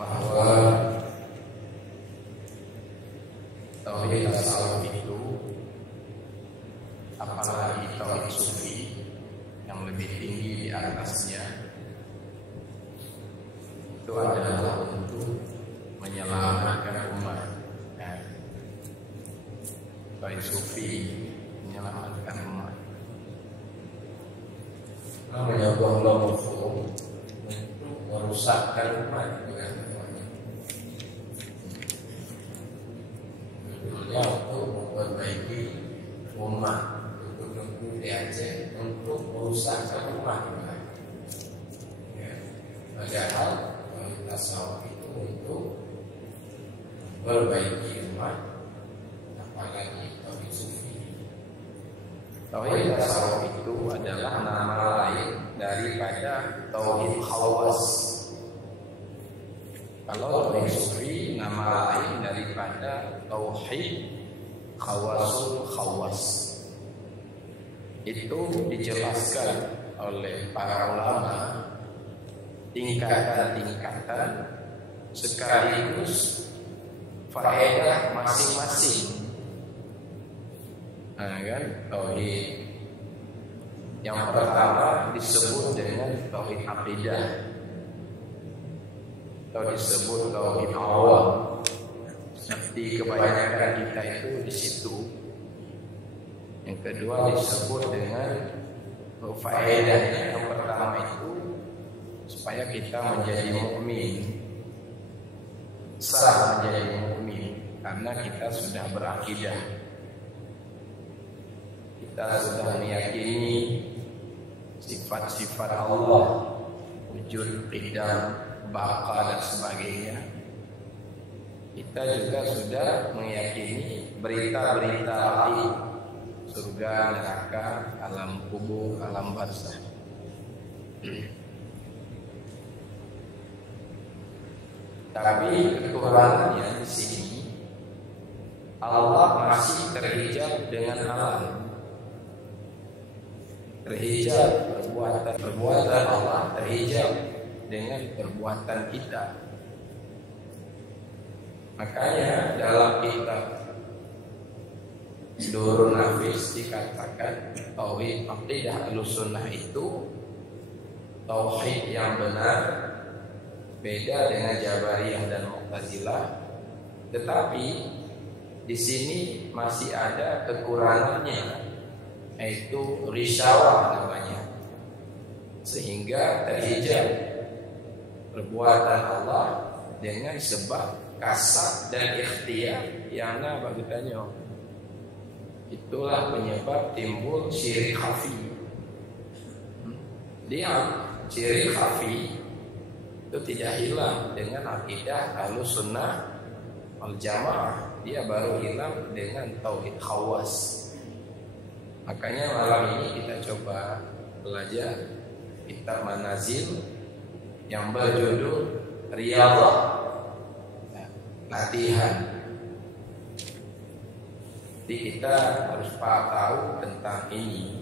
bahwa tauhid tasawuf itu, apalagi tauhid sufi yang lebih tinggi di atasnya, itu adalah untuk menyelamatkan umat. Tauhid sufi menyelamatkan umat. Namanya Allah mafhum untuk merusakkan umat, bukan namanya. Sebetulnya untuk memperbaiki umat, untuk diajak untuk merusakkan umat. Ya. Padahal tauhid tasawuf itu untuk memperbaiki umat, apalagi tauhid sufi. Tauhid tasawuf itu adalah nama lain daripada tauhid khawas. Kalau tauhid sufi nama lain daripada tauhid khawasul khawas. Itu dijelaskan oleh para ulama tingkatan-tingkatan sekaligus faedah masing-masing. Kan tauhid yang pertama disebut dengan tauhid aqidah, atau disebut tauhid awam. Seperti kebanyakan kita itu di situ. Yang kedua disebut dengan faedahnya. Yang pertama itu supaya kita menjadi mukmin, sah menjadi mukmin karena kita sudah berakidah. Kita sudah meyakini sifat-sifat Allah, wujud, qidam, baqa dan sebagainya. Kita juga sudah meyakini berita-berita gaib, surga, neraka, alam kubur, alam barzakh. Tapi kekurangannya di sini, Allah masih terhijab dengan alam. Terhijab perbuatan Allah, terhijab dengan perbuatan kita. Makanya dalam kitab Durrun Nafis dikatakan tauhid aqidah Ahlussunnah itu tauhid yang benar, beda dengan Jabariyah dan Mu'tazilah. Tetapi di sini masih ada kekurangannya, yaitu risyawah namanya, sehingga terhijab perbuatan Allah dengan sebab kasab dan ikhtiar yang bagutannya. Itulah penyebab timbul syirik khafi. Dia syirik khafi itu tidak hilang dengan akidah Ahlussunnah wal Jamaah. Dia baru hilang dengan tauhid khawas. Makanya malam ini kita coba belajar kitab Manazil yang berjudul Riyadhah, latihan. Jadi kita harus tahu tentang ini.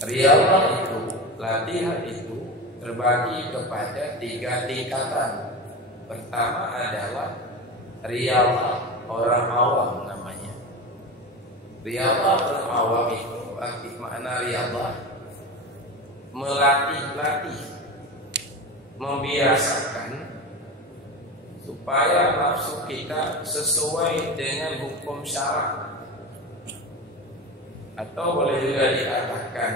Riyadhah itu, latihan itu terbagi kepada 3 tingkatan. Pertama adalah riyadhah orang awam namanya. Riyadhah orang awam itu arti makna riyadhah melatih, membiasakan supaya nafsu kita sesuai dengan hukum syarak. Atau boleh juga dikatakan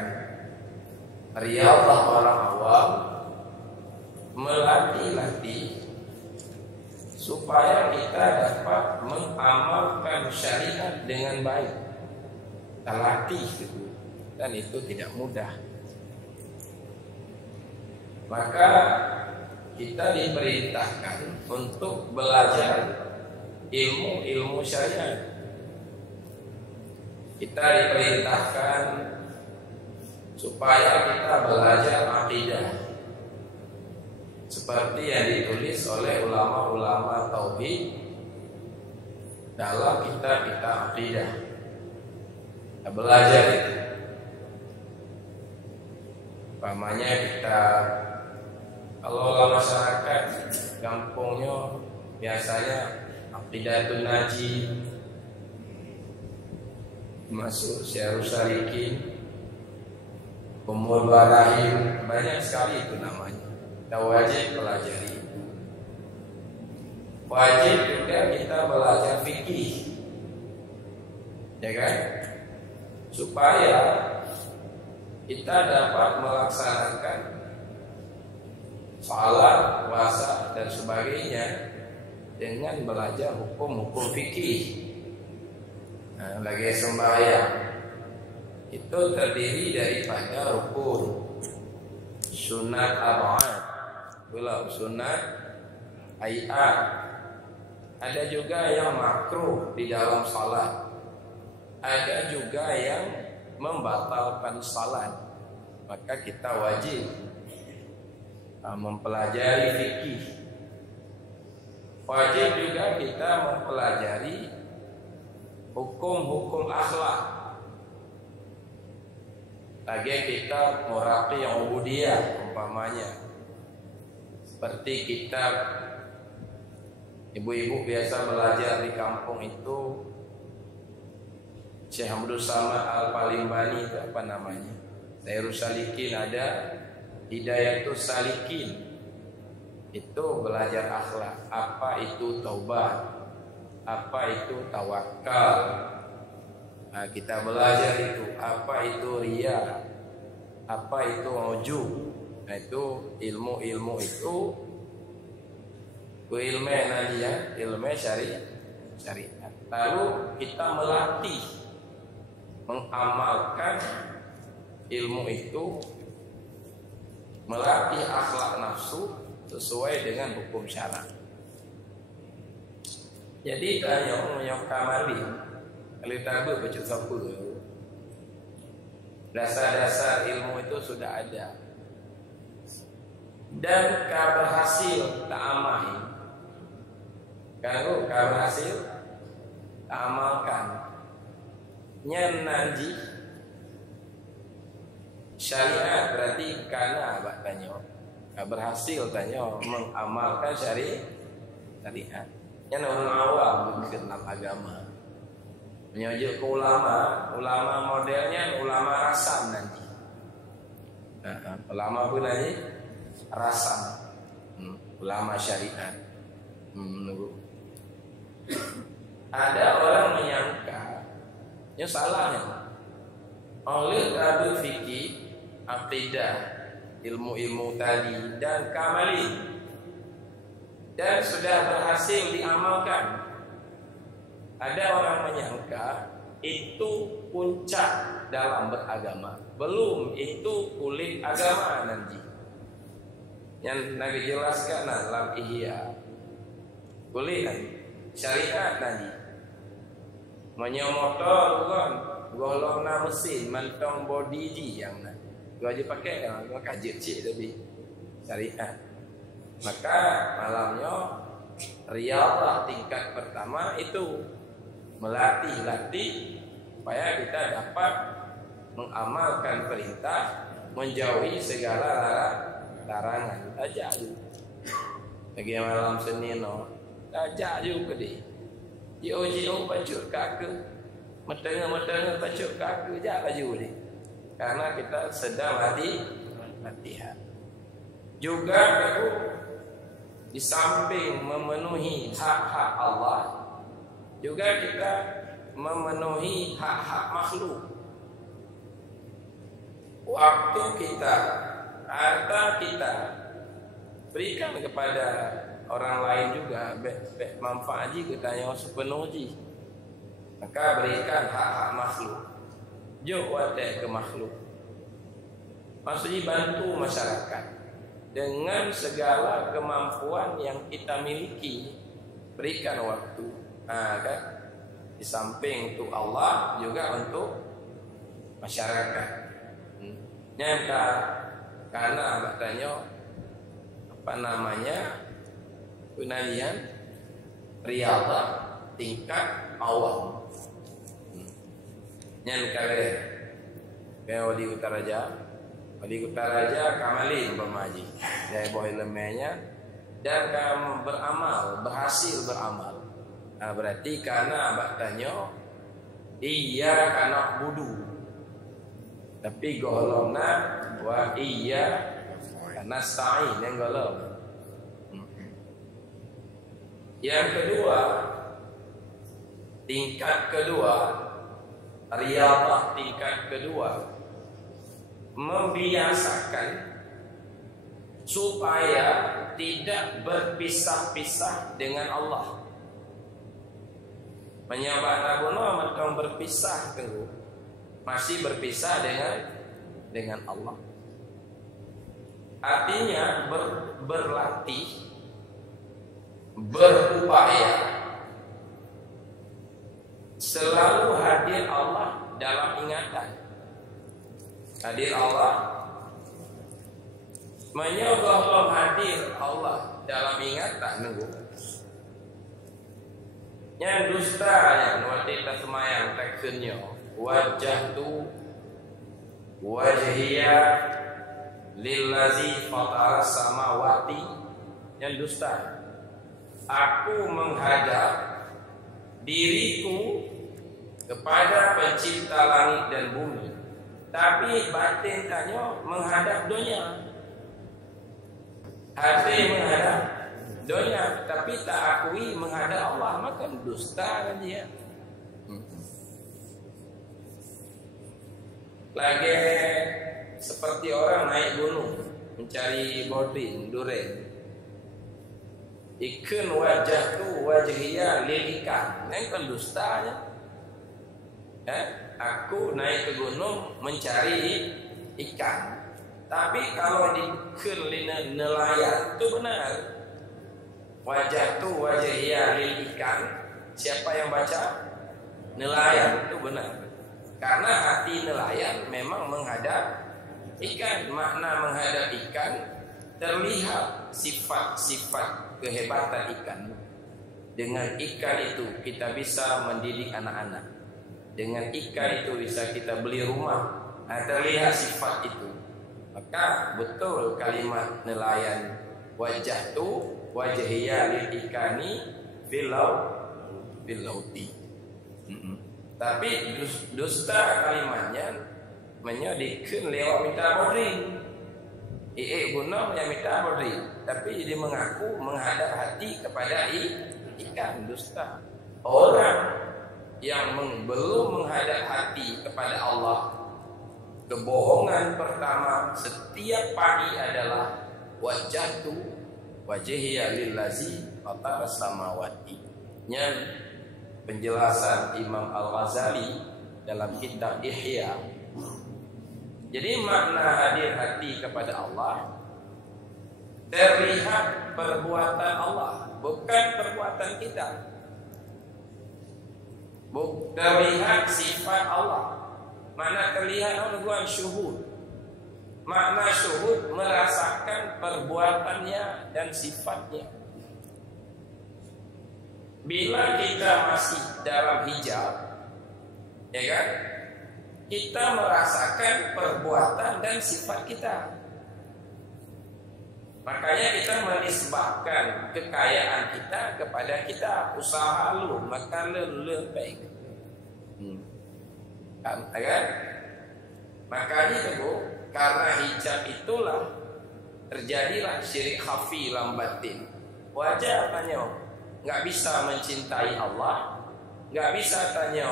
riyadhah orang awam melatih supaya kita dapat mengamalkan syariat dengan baik. Kita latih gitu. Dan itu tidak mudah. Maka kita diperintahkan untuk belajar ilmu syariat. Kita diperintahkan supaya kita belajar akidah, seperti yang ditulis oleh ulama-ulama tauhid dalam kitab-kitab akidah. Kita belajar itu. Umpamanya kita Kalau masyarakat kampungnya biasanya Aqidatun Najib, masuk Syarus Salikin, Umur Barahim, banyak sekali itu namanya. Kita wajib pelajari. Wajib juga kita belajar fikih, ya kan? Supaya kita dapat melaksanakan salat, puasa dan sebagainya dengan belajar hukum-hukum fikih. Nah, bagi sembahyang itu terdiri daripada rukun, sunat ab'ad, pula sunat hayat. Ada juga yang makruh di dalam salat. Ada juga yang membatalkan salat. Maka kita wajib mempelajari fikih. Wajib juga kita mempelajari hukum-hukum akhlak. Lagi kita muraqi yang ubudiyah umpamanya. Seperti kitab ibu-ibu biasa belajar di kampung itu, Syekh Abdul Samad Al-Palimbani itu apa namanya? Syarus Salikin ada, Hidayatus Salikin. Itu belajar akhlak. Apa itu taubat? Apa itu tawakal? Nah, kita belajar itu. Apa itu riya? Apa itu ujub? Nah, itu ilmu-ilmu itu ilmu nanti ya, ilmu syariat. Lalu kita melatih, mengamalkan ilmu itu, melatih akhlak nafsu sesuai dengan hukum syara. Jadi yang kamali, kalau tahu baca siapa, dasar-dasar ilmu itu sudah ada. Dan berhasil tak amai. Kalau berhasil tak amalkan, nyan nanti syariat berarti karena abak tanya berhasil tanya mengamalkan syariat. Yang orang awam dalam agama menyujuk ke ulama modelnya ulama rasam nanti. Ulama pun nanti rasam, ulama syariat. Ada orang menyangka yang salahnya oleh tabu fikih, aqidah, ilmu-ilmu tadi dan kamali, dan sudah berhasil diamalkan. Ada orang menyangka itu puncak dalam beragama. Belum, itu kulit agama nanti. Yang Nabi jelaskan dalam Ihya. Kulit syariat nanti. Menyomotor bukan golong mesin mentong body yang nak. Gua aja pakai yang gua kaji cik tapi syariat. Maka malamnya riyadhah tingkat pertama itu melatih supaya kita dapat mengamalkan perintah, menjauhi segala larangan. Ajak juga. Lagi malam Senin ajak juga dia. Jio pacut kaki, metengah pacut kaki, jangan juga dia. Karena kita sedang latihan. Juga itu di samping memenuhi hak-hak Allah, juga kita memenuhi hak-hak makhluk. Waktu kita, harta kita berikan kepada orang lain juga, manfaat kita yang sepenuhnya. Maka berikan hak-hak makhluk. Jauh ke makhluk. Maksudnya bantu masyarakat dengan segala kemampuan yang kita miliki. Berikan waktu. Kan? Di samping untuk Allah juga untuk masyarakat. Nyata karena katanya apa namanya penalian riyadhah tingkat awam. Nyan kale di Utara Jawa Wali kota raja kamalin pemaji dari boy lemenya dan kamu beramal, berhasil beramal. Nah, berarti karena abak tanyo iya kana budu. Tapi golongna wa iya karena stain yang golong. Yang kedua, tingkat kedua, riyadhah tingkat kedua, membiasakan supaya tidak berpisah-pisah dengan Allah. Menyembah tabuno akan berpisah tunggu. Masih berpisah dengan Allah. Artinya berlatih, berupaya selalu hadir Allah dalam ingatan. Hadir Allah, menyogoh hadir Allah dalam ingatan nunggu. Yang dusta yang watita semayang teksturnya wajah tu wajhiya lillazi fatara samawati. Yang dusta, aku menghadap diriku kepada pencipta langit dan bumi, tapi batin tanya menghadap dunia. Hati menghadap dunia, tapi tak akui menghadap Allah, maka dusta kan dia. Lagi seperti orang naik gunung mencari bodin, duren. Ikan wajah tu wajhiya lilikan, ini kan dustanya. Aku naik ke gunung mencari ikan. Tapi kalau diken nelayan itu benar. Wajah tu wajhiya lilikan. Siapa yang baca? Nelayan itu benar. Karena hati nelayan memang menghadap ikan. Makna menghadap ikan terlihat sifat-sifat kehebatan ikan. Dengan ikan itu kita bisa mendidik anak-anak. Dengan ikan itu bisa kita beli rumah. Terlihat sifat itu. Maka betul kalimat nelayan wajah tu wajhiya lil ikani fil lauti. Tapi dusta kalimatnya menyodikkan lewat minta bodring. Gunung yang minta bodring, tapi jadi mengaku menghadap hati kepada ikan. Dusta. Orang yang belum menghadap hati kepada Allah, kebohongan pertama setiap pagi adalah wajhatu wajhiya lillazi fatara samawati. Yang penjelasan Imam Al-Ghazali dalam kitab Ihya. Jadi makna hadir hati kepada Allah terlihat perbuatan Allah, bukan perbuatan kita. Terlihat sifat Allah. Mana terlihat orang syuhud. Makna syuhud merasakan perbuatannya dan sifatnya. Bila kita masih dalam hijab, ya kan, kita merasakan perbuatan dan sifat kita. Makanya kita menisbahkan kekayaan kita kepada kita. Usaha lu maka lu baik. Kan? Makanya itu karena hijab itulah terjadilah syirik khafi dalam batin. Wajar tanya, nggak bisa mencintai Allah, nggak bisa tanya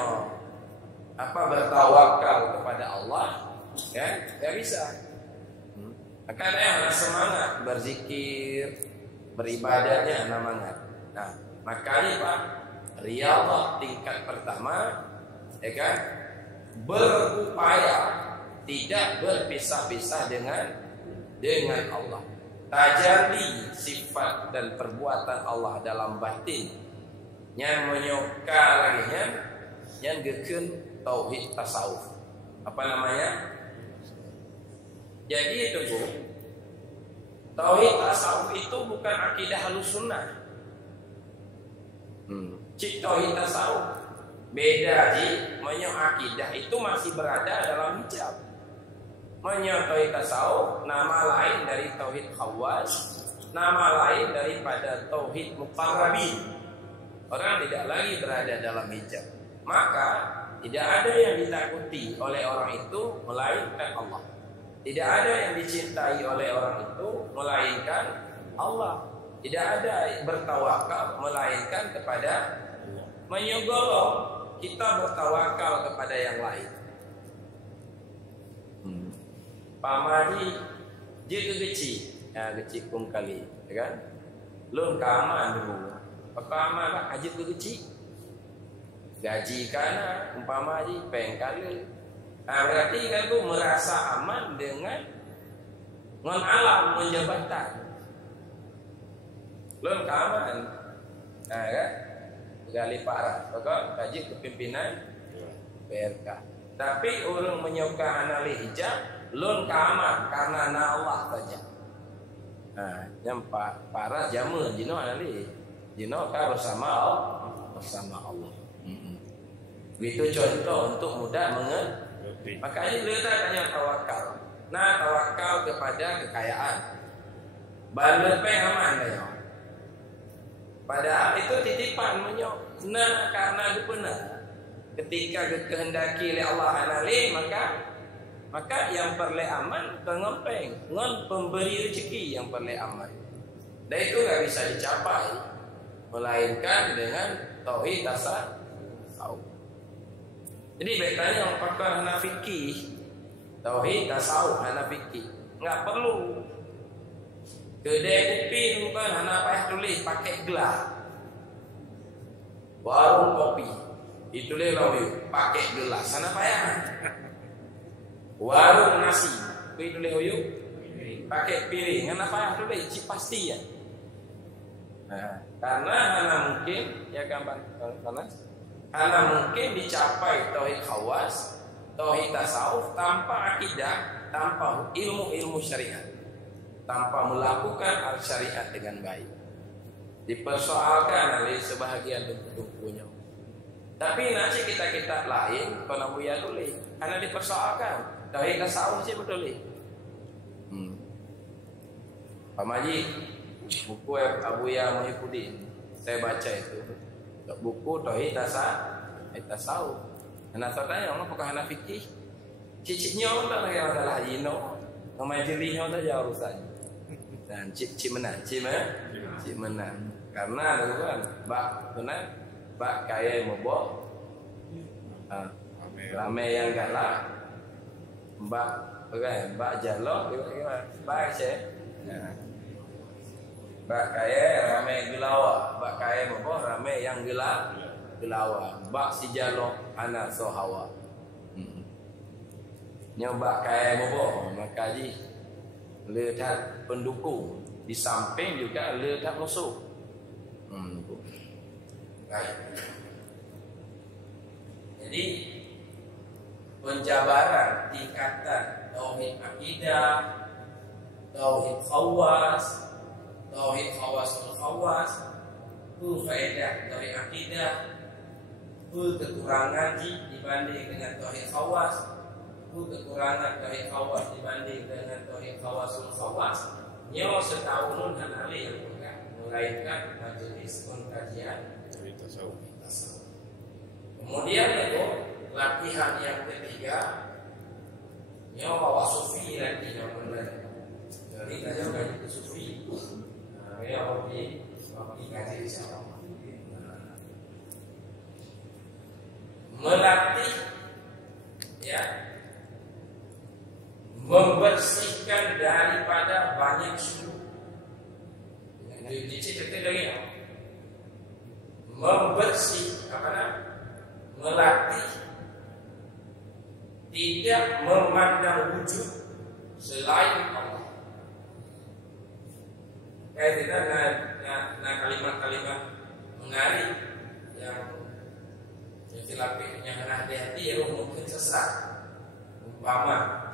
bertawakal kepada Allah, kan? Nggak bisa. Makanya semangat berzikir, beribadahnya semangat. Nah, makanya Pak, riyadhah tingkat pertama, ya kan, berupaya tidak berpisah-pisah dengan Allah. Tajalli sifat dan perbuatan Allah dalam batin yang menyoka lagi yang geken tauhid tasawuf. Apa namanya? Jadi itu Bu, tauhid tasawuf itu bukan akidah Ahlussunnah. Cik tauhid tasawuf beda ji, menyo akidah itu masih berada dalam hijab. Menyangkoi tasawuf nama lain dari tauhid khawas, nama lain daripada tauhid muqarrabin. Orang tidak lagi berada dalam hijab. Maka tidak ada yang ditakuti oleh orang itu melainkan Allah. Tidak ada yang dicintai oleh orang itu melainkan Allah. Tidak ada bertawakal melainkan kepada Allah. Menyogolong kita bertawakal kepada yang lain. Pamari dia kecil, kecil pun kali, ya kan? Lun kaman dulu. Pertama lah haji kecil. Gaji kana umpama haji pengkali. Berarti kan tu merasa aman dengan alam menjabatan. Lun kaman, kan? Gali parah, pokok haji kepimpinan PRK. Tapi orang menyuka anali hijab. Lun kamar karena Allah saja. Yang para jamu jino ali, jino ka bersama Allah. Itu contoh untuk mudah mengerti. Makanya kita tanya tawakal. Nah, tawakal kepada kekayaan. Balut pe aman ya. Padahal itu titipan menyok. Nah, karena benar. Ketika kehendaki oleh Allah anali maka yang perle aman pengempeng, ngon pemberi rezeki yang perle aman. Dan itu nggak bisa dicapai melainkan dengan tauhid tasawuf. Jadi betanya yang pakar hanafikih, tauhid tasawuf hanafikih nggak perlu kedai kopi bukan hana payah tulis pakai gelas. Warung kopi ditulis lalu pakai gelas hana payah. Warung nasi, itu lehoyuk, pakai piring. Kenapa yang tu cip pasti ya? Karena hanya mungkin, ya gambar panas. Hanya mungkin dicapai tauhid khawas, tauhid tasawuf tanpa akidah, tanpa ilmu syariat, tanpa melakukan al syariat dengan baik. Dipersoalkan oleh sebahagian buku-bukunya. Tapi nanti kita lain, kalau buaya tulis, karena dipersoalkan. Tauhid tasawuf sih betul ni. Pak Maji, buku Abuya Muhyiddin, saya baca itu. Buku Tauhid tasawuf. Anak saya tanya, apakah anak fikih? Cicitnya orang tak lagi masalah ino, majlisnya tak jauh urusan. Dan cik menang. Karena kan, bak kaya mobok, ramai yang galak. Mbak jalok mbak saya mbak kaya ramai gelawa, mbak kaya boboh ramai yang gelawa, mbak si jalok anak sohawa. Nyoba kaya boboh maka ji letak pendukung di samping juga letak musuh. Jadi penjabaran tingkatan tauhid akidah, tauhid khawas, tauhid khawasul khawas, itu faedah tauhid akidah, itu kekurangan dibanding dengan tauhid khawas, itu kekurangan tauhid khawas dibanding dengan tauhid khawasul khawas. Nyo setahun hanali yang melainkan majelis pengkajian tauhid tasawuf. Kemudian itu latihan yang ketiga, nyawa sufi nanti yang benar. Jadi kita jangan itu sufi. Ya hobi kaji sama. Melatih, ya, membersihkan daripada banyak syubhat. Jadi cerita lagi ya. Membersih apa namanya? Melatih tidak memandang wujud selain Allah. Kayak kita kalimat-kalimat menarik yang istilahnya hati-hati yang mungkin sesat. Umpama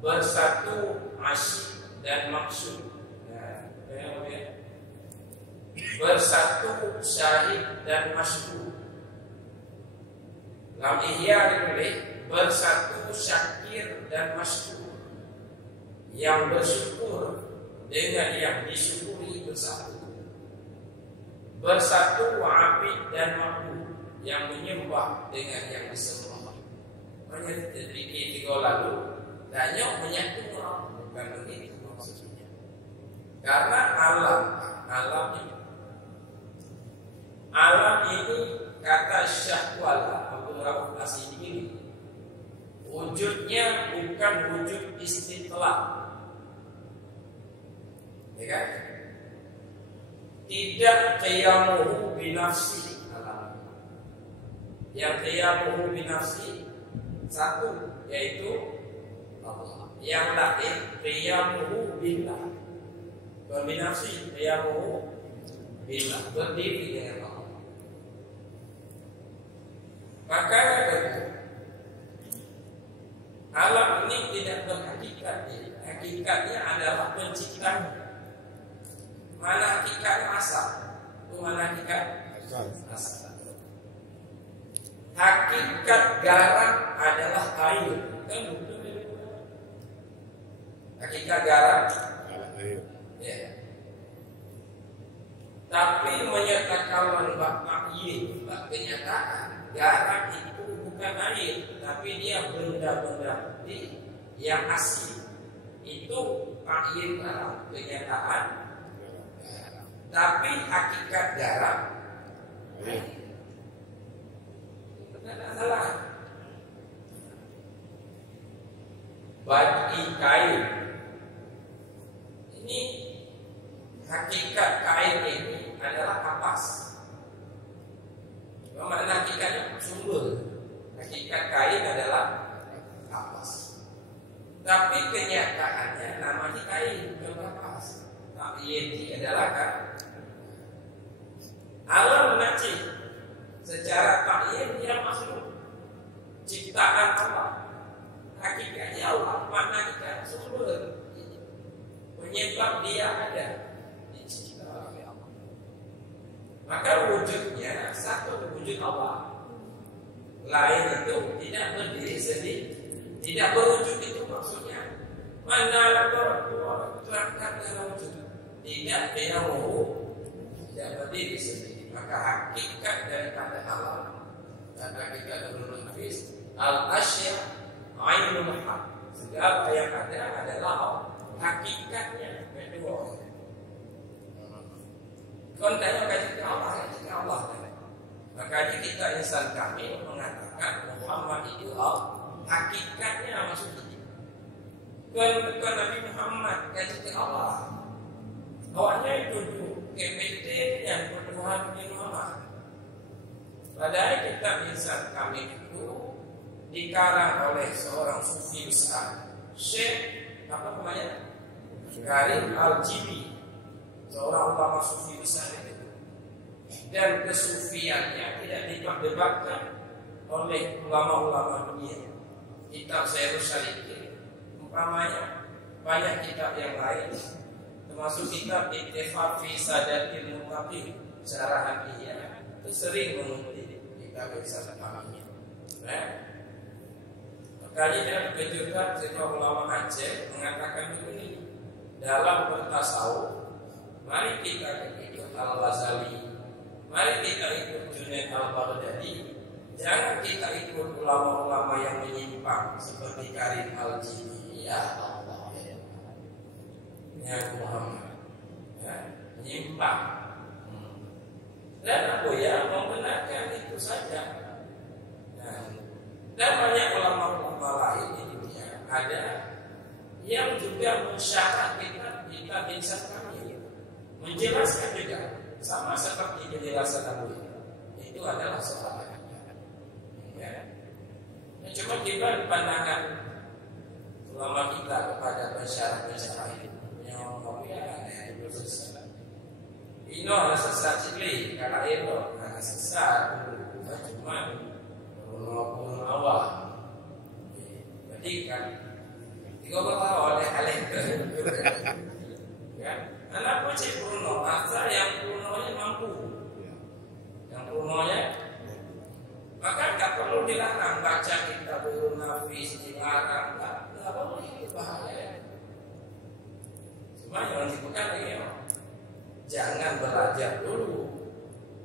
bersatu asyik dan maksud. Bersatu syahid dan masyhur. Dalam Ihya ditulis bersatu syakir dan masyhur. yang bersyukur dengan yang disyukuri bersatu. Bersatu wa'abid dan makhluk yang menyembah dengan yang disembah. Makanya terjadi tiga lalu banyak menyatu orang, bukan begitu maksudnya. Karena alam ini kata Syahwala Abdul Rauf Asyidili, wujudnya bukan wujud istiqlal, ya kan? Tidak qiyamuhu binafsi alam. Yang qiyamuhu binafsi satu, yaitu Allah. Yang lain qiyamuhu billah. Binafsi qiyamuhu billah, berdiri dengan Allah. Maka alam ini tidak berhakikat. Hakikatnya adalah penciptanya. Mana hakikat asal? Mana hakikat asal? Hakikat garam adalah air. Hakikat garam air. Ya. Tapi menyatakan kenyataan garam itu bukan air, tapi dia benda-benda yang asli. Itu air garam kenyataan. Tapi hakikat garam tidak salah. Bagi kain ini, hakikat kain ini adalah kapas. Makna hakikatnya sumber. Hakikat kain adalah kapas. Tapi kenyataannya namanya kain, bukan kapas. Tapi adalah kan. Allah menacik secara takyid dia makhluk ciptaan Allah. Hakikatnya Allah, makna kita sumber penyebab dia ada dicipta oleh Allah. Maka wujudnya satu, wujud Allah. Lain itu tidak berdiri sendiri, tidak berwujud. Itu maksudnya mana terangkat dalam wujud, tidak tidak berdiri sendiri. Maka hakikat daripada alam dan hakikat Ibnu Hafiz al-asya' ainul haq, segala yang ada adalah hakikatnya kedua. Kontanya kaji Allah. Maka kita insan kami mengatakan Muhammad itu Allah. Hakikatnya maksudnya bukan Nabi Muhammad kaji Allah. Awalnya itu GPT yang Tuhan Muhammad. Padahal kita insan kami itu dikarang oleh seorang sufi besar, Syekh apa namanya? Karim Al-Jibi, seorang ulama sufi besar itu. Dan kesufiannya tidak diperdebatkan oleh ulama-ulama dunia. Kitab Sayyidus Salikin, umpamanya banyak kitab yang lain, termasuk kitab Ittifaq fi Sadatil Muttaqin, syarah Hafiyah, itu sering mengutip kitab Risalah kami. Makanya dalam kejutan sebuah ulama Aceh mengatakan begini, dalam bertasawuf, mari kita ikut Al-Ghazali, mari kita ikut Junaid Al-Baghdadi, jangan kita ikut ulama-ulama yang menyimpang seperti Karim Al-Jibi. Ya Allah, ya Muhammad, ya, menyimpang. Dan aku ya membenarkan itu saja. Dan banyak ulama-ulama lain di dunia ada yang juga mensyarah kita insan kami, menjelaskan juga sama seperti penjelasan Abu itu adalah soal. Ya. Cuma kita pandangan ulama kita kepada pensyarah itu yang itu sesat. Ini adalah sesat cikli, karena itu adalah sesat cuma maupun awal. Jadi kan tiga berlawan oleh hal itu. Ya, anak kunci Purno, asal yang Purnonya mampu, yang Purnonya, maka tak perlu dilarang baca kitab Ibnu Nafis, dilarang, tak boleh, bahaya. belajar dulu,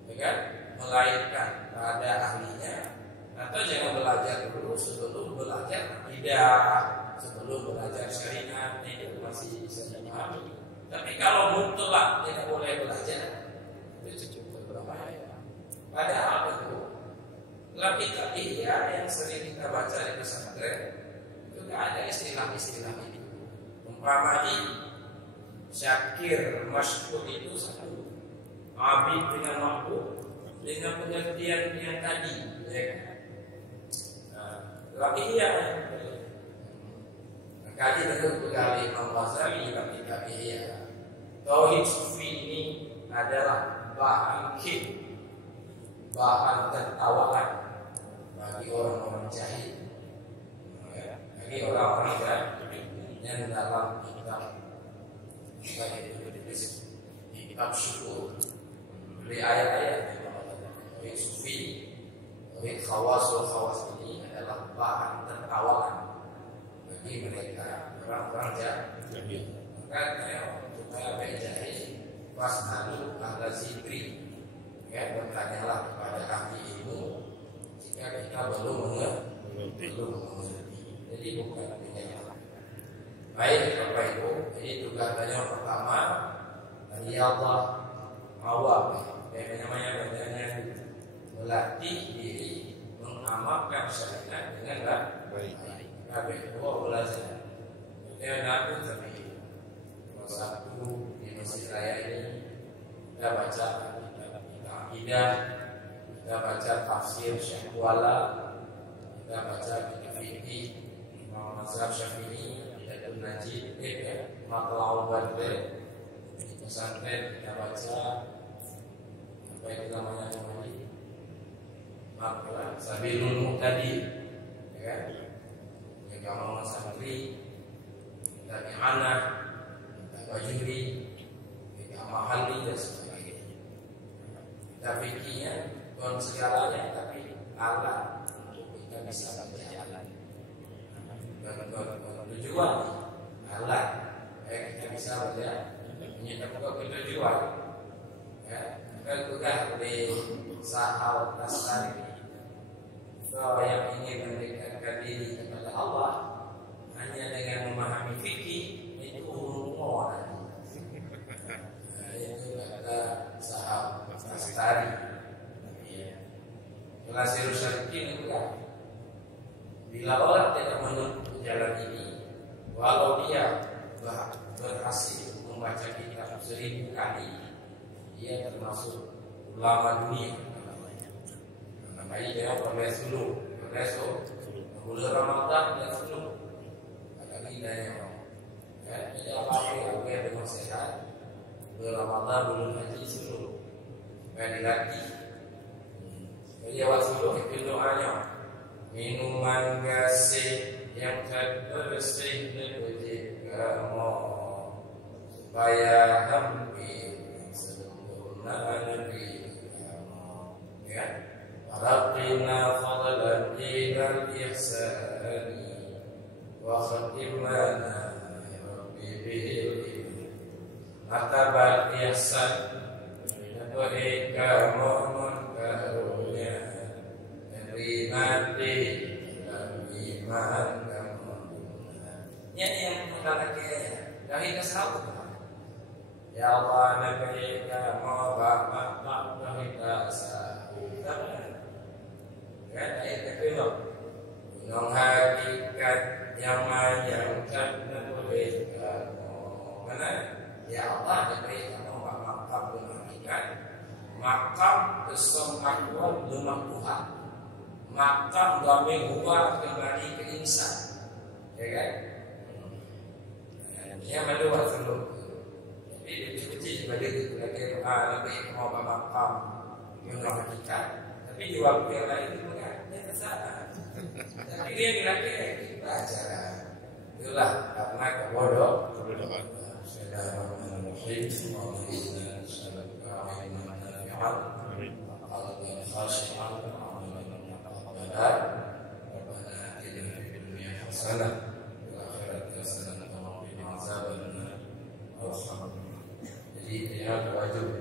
ya kan? Melainkan pada ahlinya, atau jangan belajar dulu sebelum belajar akidah, sebelum belajar syariat, itu masih bisa dipahami. Tapi kalau mutlak tidak boleh belajar, itu cukup berbahaya. Padahal itu dalam kitab Ihya yang sering kita baca di pesantren juga ada istilah-istilah itu. Umpamanya syakir masykur itu satu, abid dengan makhluk dengan pengertian yang tadi, ya kan? Dalam Ihya kali itu kali Imam Ghazali dalam kitab Ihya, tauhid sufi ini adalah bahan tertawaan bagi orang-orang jahil, bagi orang-orang yang dalam kitab kitab syukur dari ayat-ayat tauhid sufi, tauhid khawasul khawas ini adalah bahan tertawaan bagi mereka orang-orang jahil. Maka supaya jahil pas lalu ada zikri, ya, bertanyalah kepada ahli ilmu jika kita belum mengerti. Jadi bukan artinya. Baik Bapak Ibu, ini tugasannya yang pertama dari Allah awal, yang namanya bacanya melatih diri mengamalkan syariat dengan baik. Bapak Ibu belajar. Yang aku tapi satu di Masjid Raya ini kita baca akidah, kita baca tafsir Syekh Kuala, kita baca kitab fikih Imam Mazhab Syafi'i, kita Najib, Matlaul Badr, di pesantren kita baca apa itu namanya tadi, Sabilul Muqtadi, ya kan? Yang kamu santri, kita anak, kita bajuri, kita mahali dan sebagainya. Kita fikirnya bukan segalanya, tapi alat untuk kita bisa berjalan. Dan tujuan alat, kita bisa berjalan. Menyebabkan tujuan. Ya, kan juga di Sahal Tasari. Kalau yang ingin mendekatkan diri kepada Allah hanya dengan memahami fikih itu umum. Itu kata Sahal Tasari. Kelasir syarikin juga. Bila orang tidak menempuh jalan ini, walau dia berhasil membaca kitab 1000 kali, dia termasuk ulama dunia. Namanya dia progres dulu, bulan Ramadan dan dulu. Ada lidahnya orang. Ya, jadi apa yang dengan sehat, bulan Ramadan, bulan haji dulu. Supaya dilatih. Jadi awal dulu itu doanya, minuman gasih yang terbersih dipuji kamu, supaya hampir sempurna negeri kamu, ya. Waraqina fadlan ilal ihsani wa khatim lana ya Rabbi bihil martabat ihsan Tuhan kamu karunia mati dan iman kamu. Ini yang mengatakannya dari kesal. Ya Allah nabi kamu bapak dari kasar. Kan ayat kedua. Gunung hakikat yang menyangkan boleh kamu. Mana? Ya Allah nabi kamu bapak gunung hakikat. Makam kesempakuan gunung Tuhan. Makam kami huwa kembali ke insan, ya kan? Yang kedua sebelum, jadi dicuci sebagai lebih mau makam yang hakikat. Tapi di waktu yang lain itu bukan dia kesalahan. Tapi dia kira-kira kita acara itulah karena kebodohan. Bismillahirrahmanirrahim. Semoga kita selalu Rabbana atina fid dunya hasanah wa fil akhirati hasanah wa qina adzabannar. Jadi dia wajib